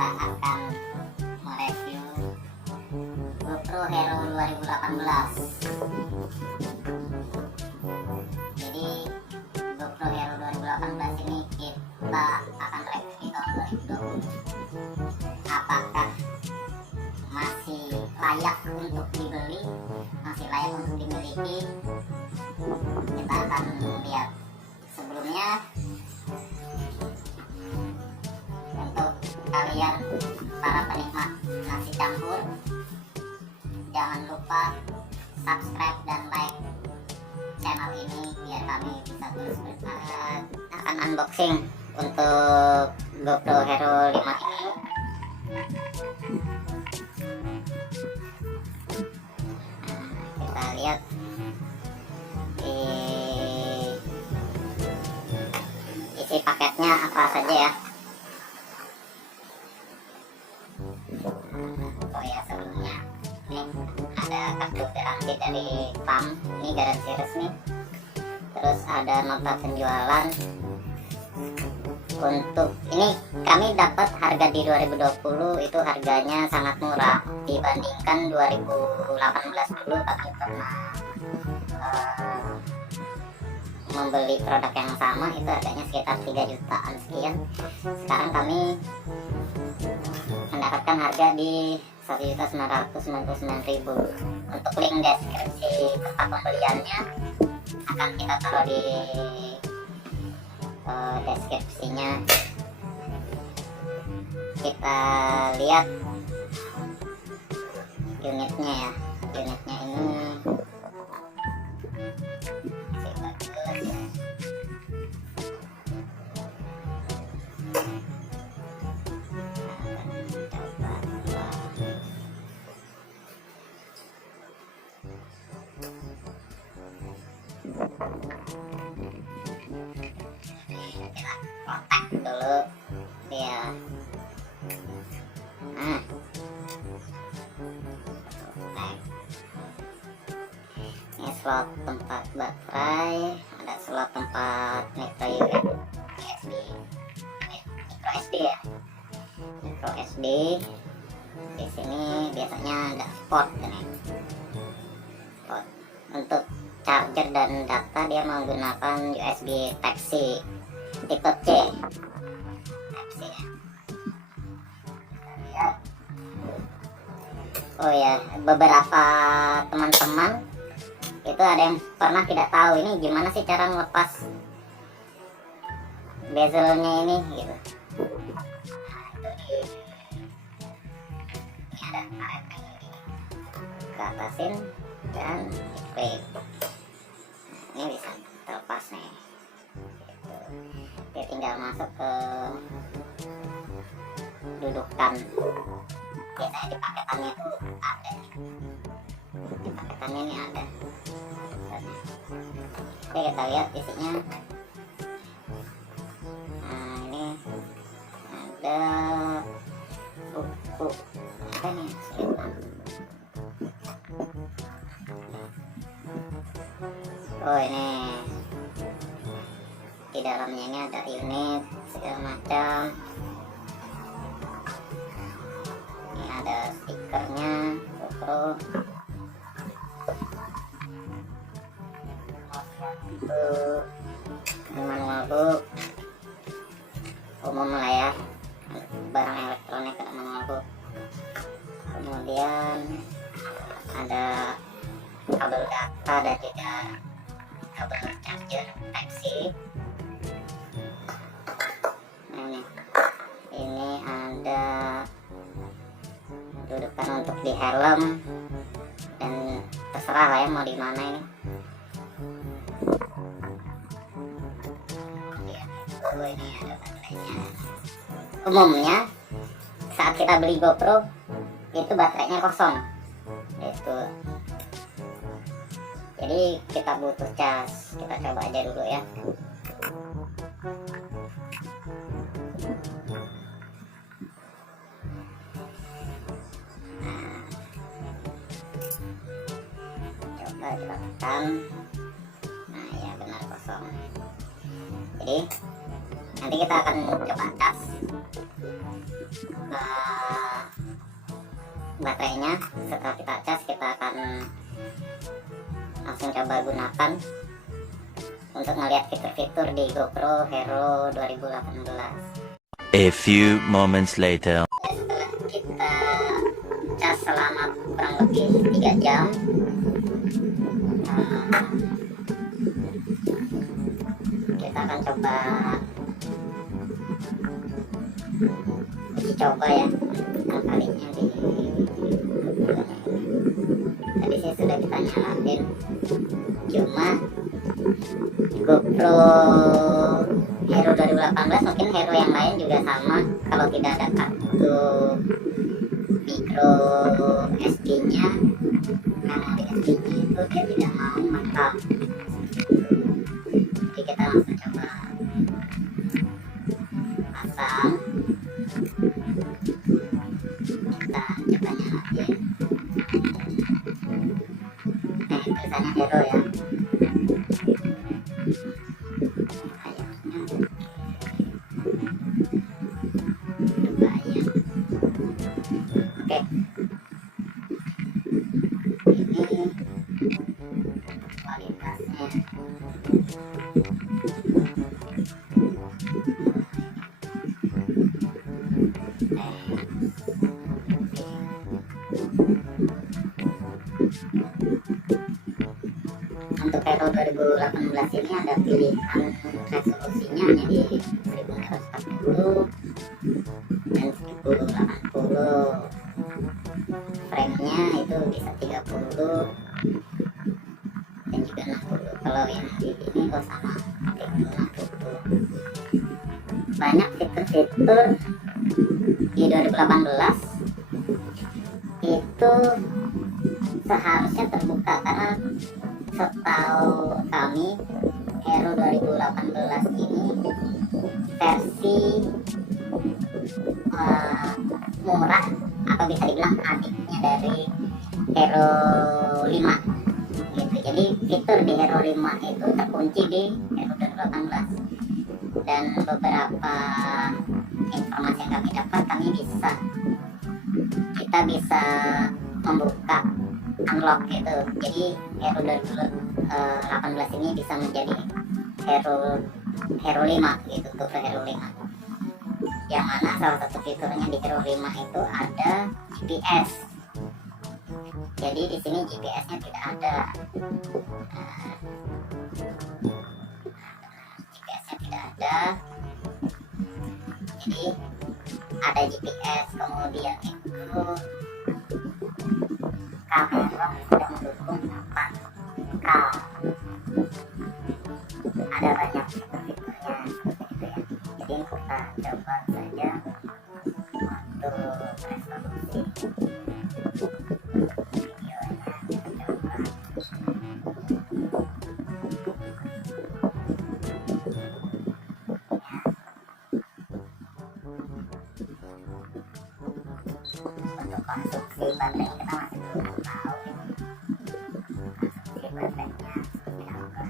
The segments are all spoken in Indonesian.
kita akan mereview Gopro Hero 2018. Jadi Gopro Hero 2018 ini kita akan review di tahun 2020. Apakah masih layak untuk dibeli, masih layak untuk dimiliki? Kita akan lihat. Sebelumnya, untuk kalian para penikmat nasi campur, jangan lupa subscribe dan like channel ini biar kami bisa terus akan unboxing untuk GoPro Hero 5 ini. Kita lihat isi paketnya apa saja ya. Oh ya, sebelumnya ini ada kartu garansi dari PAM, ini garansi resmi. Terus ada nota penjualan. Untuk ini kami dapat harga di 2020 itu harganya sangat murah dibandingkan 2018 dulu. Kami pernah membeli produk yang sama, itu harganya sekitar 3 jutaan sekian. Sekarang kami mendapatkan harga di 1.999.000. Untuk link deskripsi tempat pembeliannya akan kita taruh di deskripsinya. Kita lihat unitnya ya. Unitnya ini masih bagus. Kita kontak dulu dia. Ini slot tempat baterai, ada slot tempat micro USB, micro SD ya, micro SD. Di sini biasanya ada port ini, port untuk charger dan data. Dia menggunakan USB Type-C tipe C. Type-C ya. Lihat. Oh ya, beberapa teman-teman itu ada yang pernah tidak tahu ini gimana sih cara melepas bezelnya ini gitu. Ini ada karetnya, ke atasin dan diklik. Ini bisa terlepas nih gitu. Dia tinggal masuk ke dudukan. Biasanya di paketannya itu ada, di paketannya ini ada. Oke, kita lihat isinya. Nah, ini ada buku apa nih, oh ini di dalamnya ini ada unit segala macam. Ini ada stikernya GoPro. Manual book umum lah ya, barang elektronik ada manual book. Kemudian ada kabel data dan juga kabel charger Type-C. Nah, ini ada dudukan untuk di helm, dan terserah lah ya mau di mana ini. Ini ada baterainya. Umumnya saat kita beli GoPro itu baterainya kosong itu, jadi kita butuh cas. Kita coba aja dulu ya. Nah, coba kita tekan. Nah ya, benar kosong. Jadi nanti kita akan coba cas baterainya. Setelah kita cas, kita akan langsung coba gunakan untuk melihat fitur-fitur di GoPro Hero 2018. A few moments later. Setelah kita cas selama kurang lebih 3 jam, kita akan coba uji coba ya, kalinya di tadi sih sudah kita nyalain, cuma GoPro Hero 2018 mungkin Hero yang lain juga sama, kalau tidak ada kartu micro SD nya, memori SD nya itu dia tidak mau merekam. Jadi kita langsung coba pasang, kita coba nyalain. Tulisannya Hero ya. Oke, ini kualitasnya. Untuk Hero 2018 ini ada pilihan resolusinya hanya di 1440 dan 1080. Frame-nya itu bisa 30 dan juga 60. Kalau yang di ini kok sama, oke, 60. Banyak fitur-fitur di 2018 itu seharusnya terbuka, karena setahu kami Hero 2018 ini versi murah atau bisa dibilang adiknya dari Hero 5 gitu. Jadi fitur di Hero 5 itu terkunci di Hero 2018, dan beberapa informasi yang kami dapat, kita bisa membuka unlock gitu. Jadi Hero 2018 ini bisa menjadi Hero 5 gitu, GoPro Hero 5. Yang mana salah satu fiturnya di Hero 5 itu ada GPS. Jadi di sini GPS-nya tidak ada. GPS-nya tidak ada. Jadi ada GPS, kemudian itu kamera sudah mendukung 4K. Ada banyak fitur-fiturnya seperti itu ya. Jadi kita coba saja untuk resolusi videonya. Kita coba untuk konsumsi baterai kita masih belum tahu konsumsi baterainya seperti apa.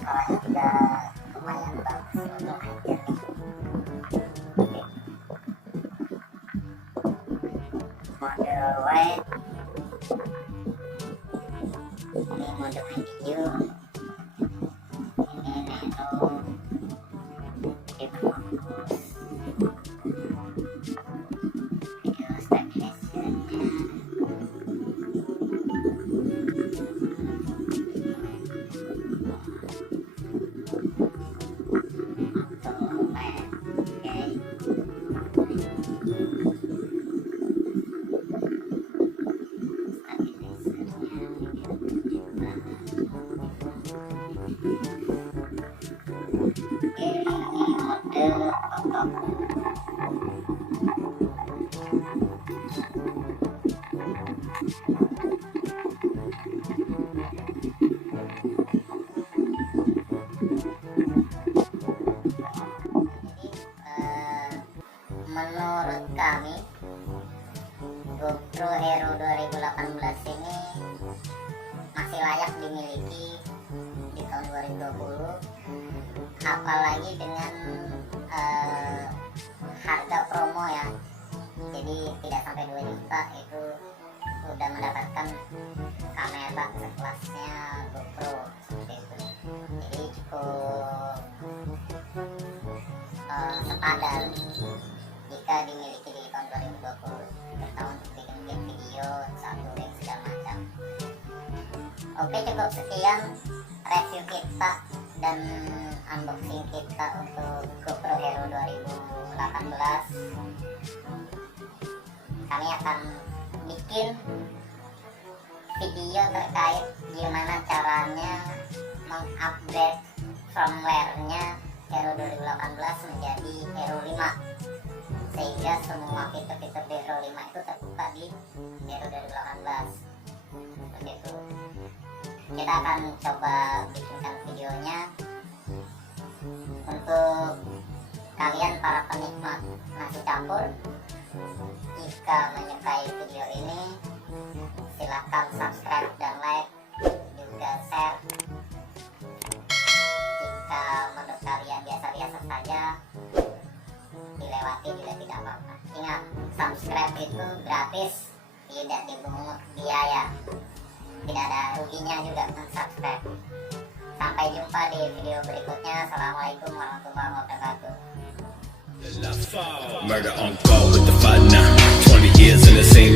Soalnya sudah lumayan bagus untuk aja nih. Mode wide, ini mode video, ini nano, fokus, video stabilisationnya, menurut kami Gopro Hero 2018 ini masih layak dimiliki di tahun 2020, apalagi dengan harga promo ya, jadi tidak sampai 2 juta itu udah mendapatkan kamera sekelasnya Gopro seperti itu. Jadi cukup sepadan jika dimiliki di tahun 2020, bertahun untuk bikin video, satu dan segala macam. Oke, cukup sekian review kita dan unboxing kita untuk Gopro Hero 2018. Kami akan bikin video terkait gimana caranya mengupgrade firmware-nya Hero 2018 menjadi Hero 5, sehingga semua fitur-fitur di Hero 5 itu terbuka di Hero 2018. Seperti itu. Kita akan coba bikinkan videonya untuk kalian para penikmat nasi campur. Jika menyukai video ini, silakan subscribe dan like, juga share. Jika menurut kalian biasa-biasa saja, dilewati juga tidak apa-apa. Ingat, subscribe itu gratis, tidak dipungut biaya, tidak ada ruginya juga subscribe. Sampai jumpa di video berikutnya. Assalamualaikum warahmatullahi wabarakatuh. Murder on call with the fight now. 20 years in the same